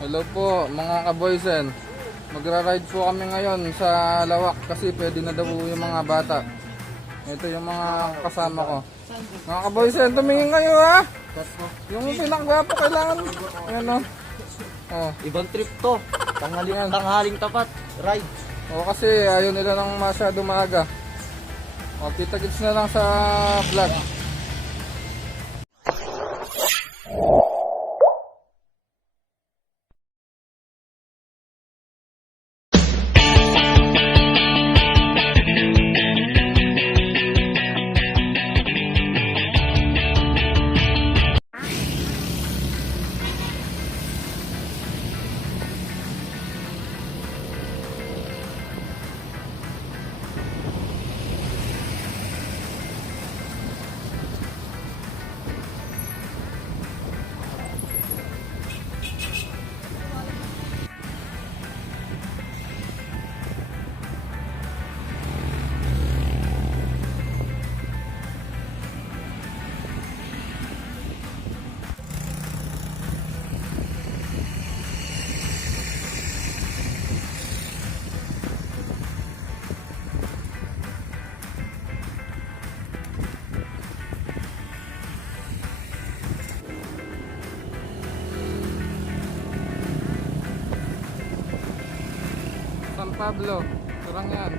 Hello po mga kaboysen. Magra-ride po kami ngayon sa Lawak kasi pwede na daw yung mga bata. Ito yung mga kasama ko. Mga kaboysen, tumingin kayo ha. Yung pinakagwapo kailangan. Ayan o. Oh. Ibang trip to. Tanghaling tapat. Ride. O kasi ayaw nila nang masyado maaga. O kita-kits na lang sa vlog. San Pablo, kurang yan.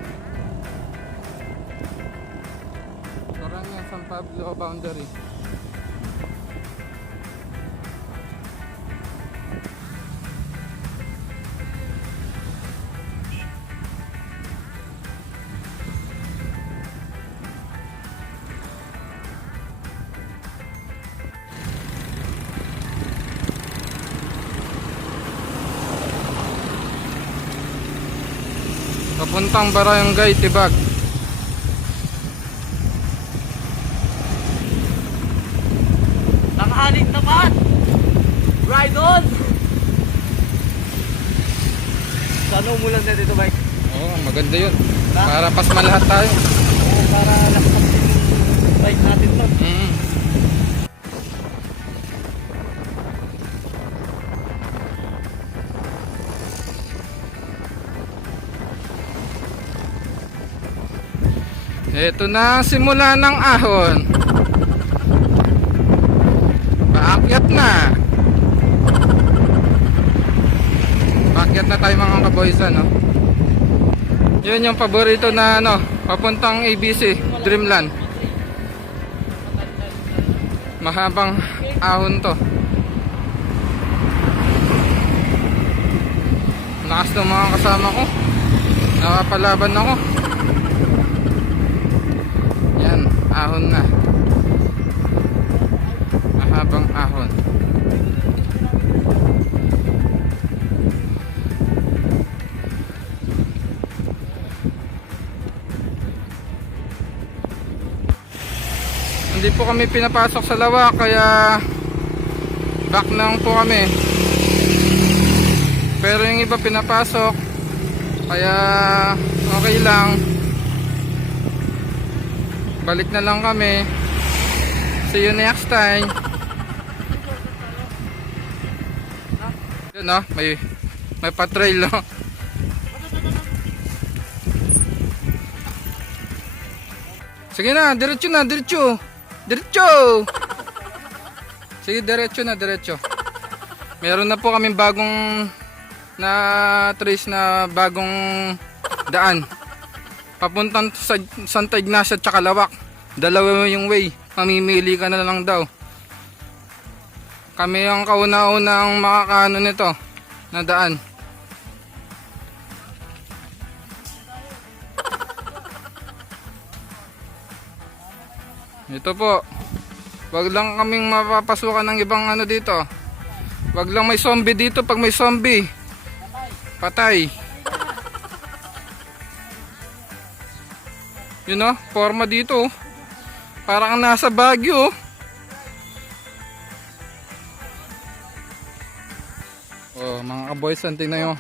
Kurang yan, San Pablo boundary. Papuntang Barangay Tibag. Tanghaling tapat. Ride on. Sana umulan na dito, bike. Oo, maganda yun. Para pasma lahat tayo. Oo, para lakas yung bike natin to. Ito na ang simula ng ahon. Paakyat na. Paakyat na tayo mga kaboysan, no? Yun yung paborito na ano, papuntang ABC, Dreamland. Mahabang ahon to. Lakas ng mga kasama ko. Nakapalaban ako. Yan, ahon na. Mahabang ahon. Hindi po kami pinapasok sa Lawak kaya back na po kami. Pero yung iba pinapasok kaya okay lang. Balik na lang kami. See you next time. Yun no, may patrail no. Sige na, diretso na, diretso. Diretso. Sige, diretso na, diretso. Meron na po kaming bagong na trace na bagong daan. Papuntang sa Santa Ignacia at Lawak. Dalawa yung way. Mamimili ka na lang daw. Kami ang kauna-unang makakaano nito na daan. Ito po. Wag lang kaming mapapasukan ng ibang ano dito. Wag lang may zombie dito. Pag may zombie, patay. Yun know, forma dito. Parang nasa Baguio. Oh, mga kaboysan, tingnan nyo.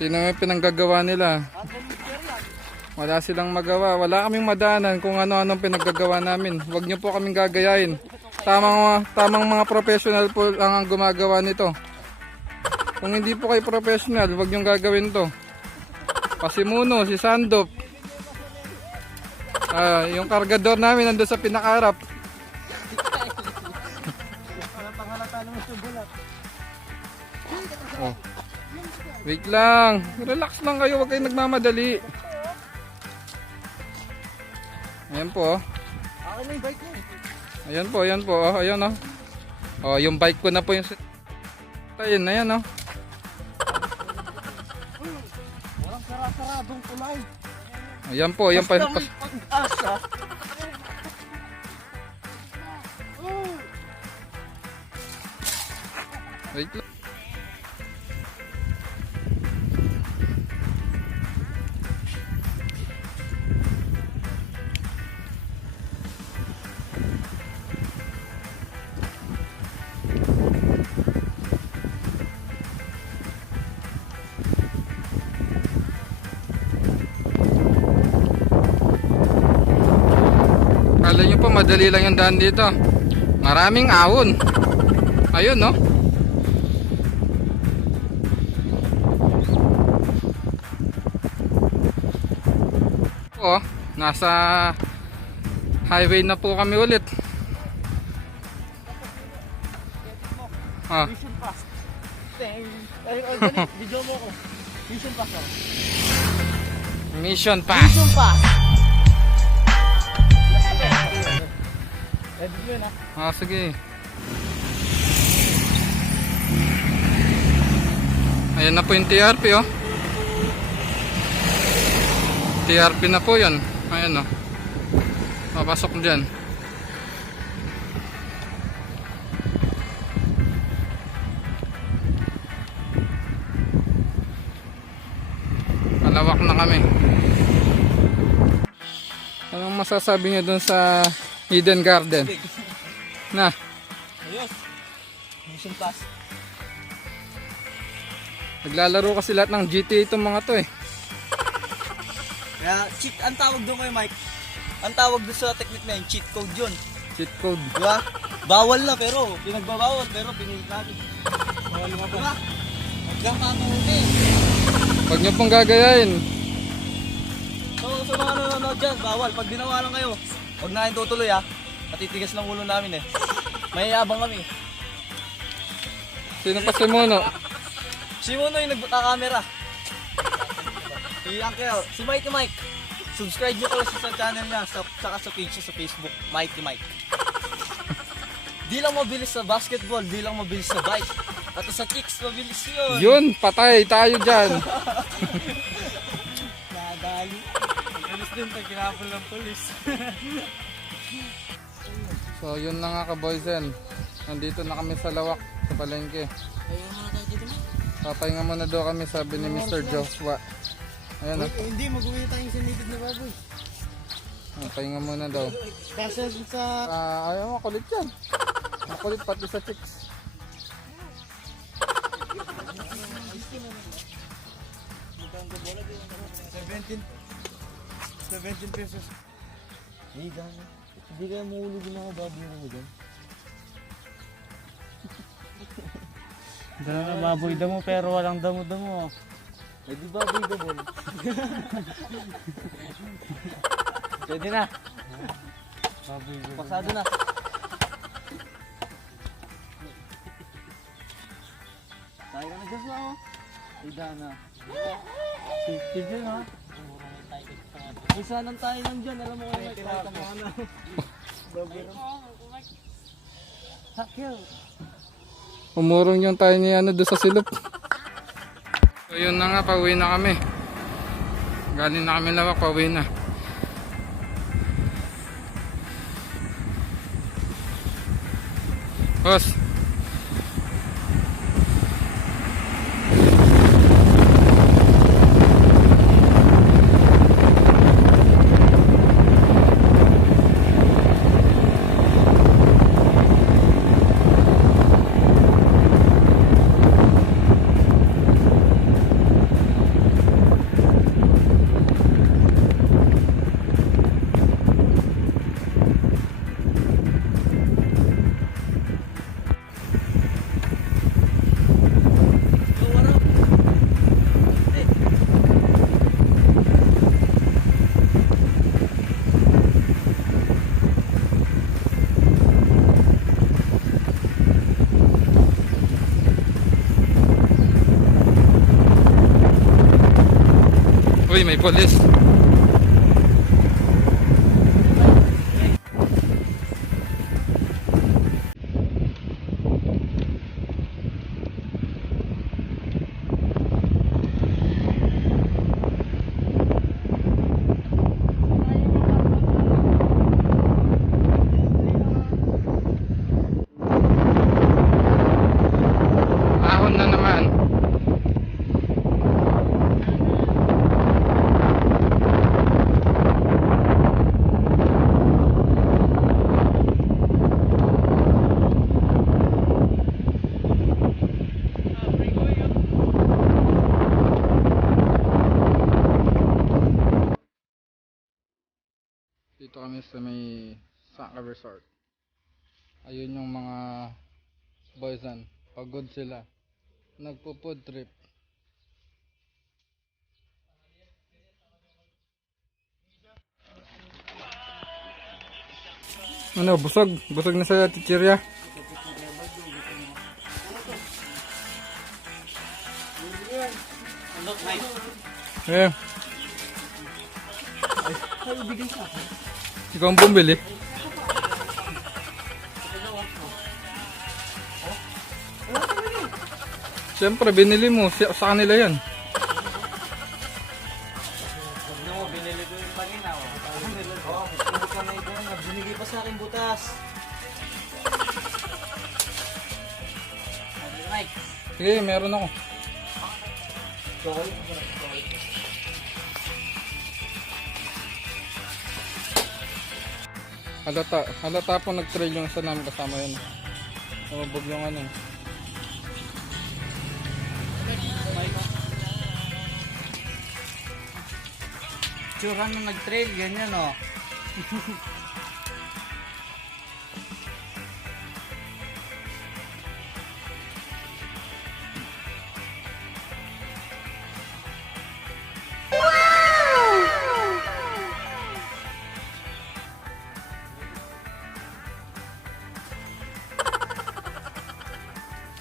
Tingnan mo yung pinanggagawa nila. Wala silang magawa. Wala kaming madanan kung ano-anong pinaggagawa namin. Huwag nyo po kaming gagayain. Tamang mga professional po lang ang gumagawa nito. Kung hindi po kayo professional, huwag niyong gagawin to. Pasimuno, si Sandop. Yung kargador namin nandun sa pinakarap. Oh. Wait lang. Relax lang kayo, huwag kayong nagmamadali. Ayan po. Akin na yung bike mo. Ayan po, ayan po. Oh, ayan oh. Oh, yung bike ko na po yung... Ayan, ayan oh. Walang sara-saradong kulay. Ayan po, ayan pa. Basta may pag-asa. Wait lang. Kala nyo po madali lang yung daan dito. Maraming ahon. Ayun no. Oh, nasa highway na po kami ulit. Ah, Mission pass. Ay, video mo ko. Mission pass ako. mission pass. Mission pass. Edit mo yun ha. Ah, sige. Ayan na po yung TRP oh. TRP na po yan. Ayan oh. Papasok dyan. Malawak na kami. Anong masasabi niyo dun sa Eden Garden? Na? Ayos. Mission pass. Naglalaro kasi lahat ng GTA itong mga to eh. Kaya cheat ang tawag doon kay Mike. Ang tawag doon sa technique na yun, cheat code yun. Cheat code. Diba? Bawal na pero pinagbabawal pero pinilit natin. Bawal mo pa. Diba? Hanggang kakahuli. Huwag niyo pong gagayain. So sa mga nanonood dyan, bawal. Pag ginawa lang kayo, huwag na kayo tutuloy ha. Matitigas lang ulo namin eh. May yabang kami. Sino pa si Mono? Si Mono yung nagbuka-camera. Si Uncle, si Mikey Mike. Subscribe nyo pala sa channel niya, saka sa page niya sa Facebook, Mikey Mike. Di lang mabilis sa basketball, di lang mabilis sa bike. At sa chicks, mabilis yun. Yun, patay tayo dyan. Nadali. Polis din, kinapal ng polis. So yun na nga ka-boysen. Nandito na kami sa Lawak, sa palengke. Ayun na tayo dito mo. Papahinga muna daw kami, sabi ni Mr. Joshua. Ayan o. Hindi, mag-uwi tayong sinitid na baboy. Pahinga muna daw. Kasi sa... Ayaw, makulit yan. Makulit pati sa chicks. $17 pesos. Hindi gano'n. Hindi kaya mahulog yung mga baboy mo dyan. Gano'n na baboy damo pero walang damo-damo. Eh di baboy ka bol. Pwede na. Baboy damo. Pasado na. Tayo ka na dyan na oh. Ida na. 50 dyan ha. Isa lang tayo lang dyan. Alam mo kaya kahit ang mga na. Baboy rin. Hakil. Umurong yung tayo ni ano doon sa silop. So yun na nga, pauwi na kami. Galing na kami Lawak, pauwi na. Boss. Uy, may polis. Ahon na naman. Dito kami sa may Saka Resort. Ayun yung mga boysan. Pagod sila. Nagpo-food trip. Ano, busog? Busog na sa chichirya? Look, Mike. Eh. Ikaw ang bumili. Siyempre, binili mo. Sa kanila yan. Ano mo, binili ko yung panginaw. Oo, hindi ka na ito. Binigay pa sa akin butas. Mike. Sige, meron ako. Halata po nag-trail yung isa namin kasama yun. Namabog yung ano. Tsura nung nag-trail, ganyan o.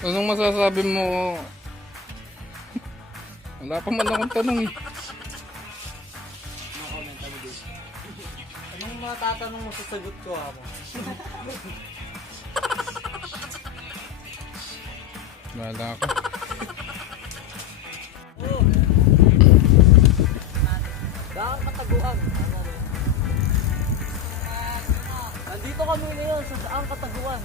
Anong masasabi mo? Wala pa man akong tanong eh. Anong matatanong mo sa sagot ko, amo? Wala ako. Daang Kataguan. Nandito kami ngayon sa Daang Kataguan.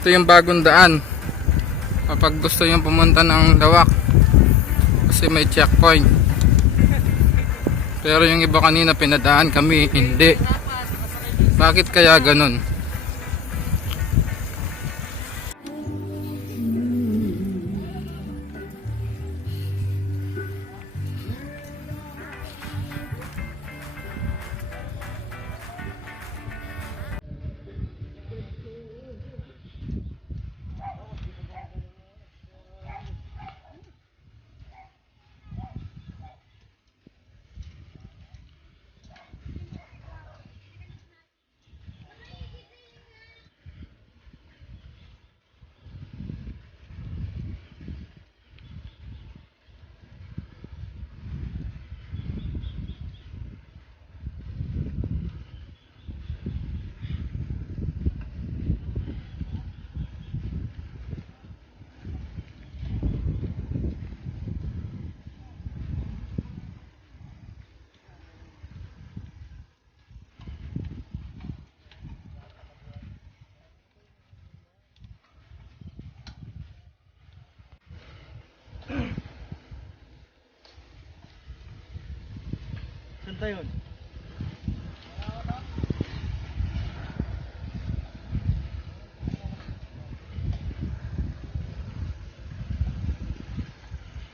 Ito yung bagong daan. Kapag gusto yung pumunta ng Lawak. Kasi may checkpoint. Pero yung iba kanina pinadaan kami, hindi. Bakit kaya ganun? Saan tayo yun?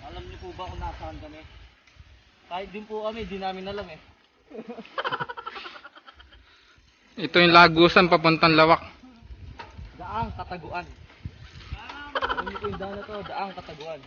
Alam niyo po ba kung nasaan kami? Kahit din po kami, di namin alam eh. Ito yung Lagusan papuntang Lawak. Daang Kataguan. Alam niyo po yung daan na to, Daang Kataguan.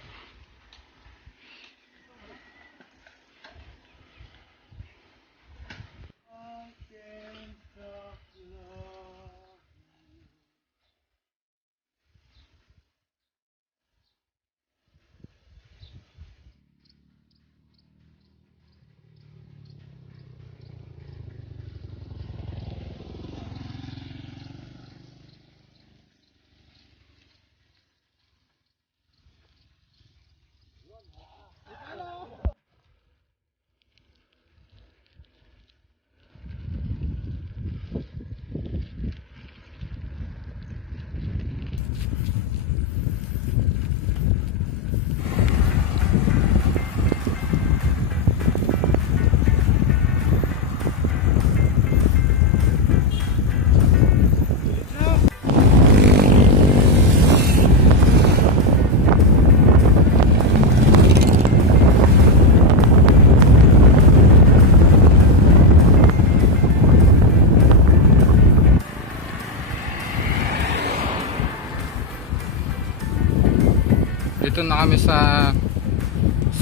Dito na kami sa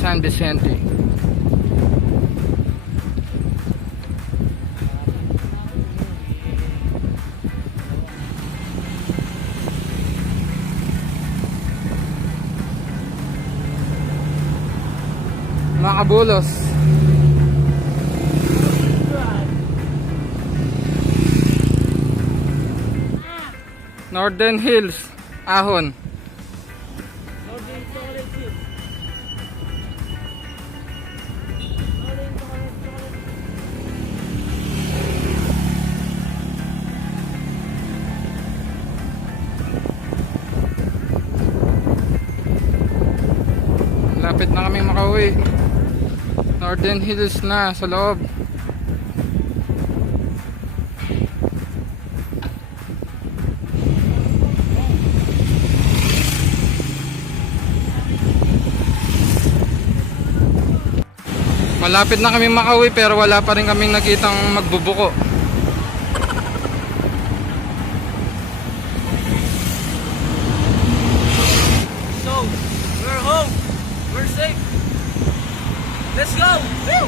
San Vicente. Mga kabulos, Northern Hills, Ahon. Lapit na kami makauwi. Northern Hills na sa loob. Malapit na kami makauwi pero wala pa rin kaming nakitang magbubuko. So, we're home. We're safe. Let's go! Woo!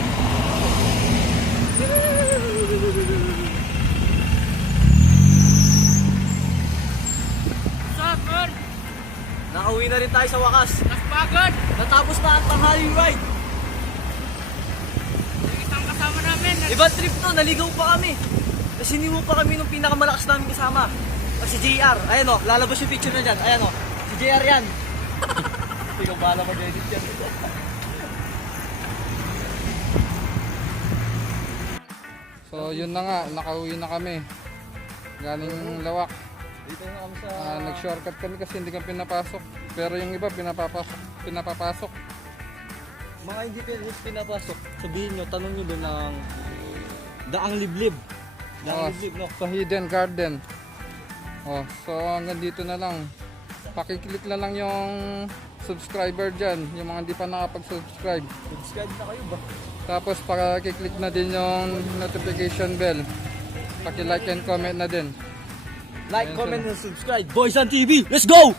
Sakon! Nakauwi na rin tayo sa wakas. Naspagod! Natapos na ang tanghaling ride. Isang kasama namin. Ibang trip to, naligaw pa kami. Kasi hiniwo pa kami nung pinakamalakas namin kasama. Si JR. Ayan o, lalabas yung picture na dyan. Ayan o, si JR yan. Ikaw bahala mag-edit yan. So yun na nga, nakauwi na kami. Galing Lawak. Dito na kami sa... Nag-shortcut kami kasi hindi kami pinapasok. Pero yung iba pinapapasok. Mga hindi pinapasok, sabihin nyo, tanong nyo doon ng Daang Liblib. Daang Liblib, no? Sa Hidden Garden. Oh, so hanggang dito na lang. Pakiclick na lang yung subscriber dyan, yung mga hindi pa nakapag-subscribe. Subscribe na kayo ba? Tapos pakiclick na din yung notification bell. Paki-like and comment na din. Like, Ayun, comment, and subscribe. Boys on TV, let's go!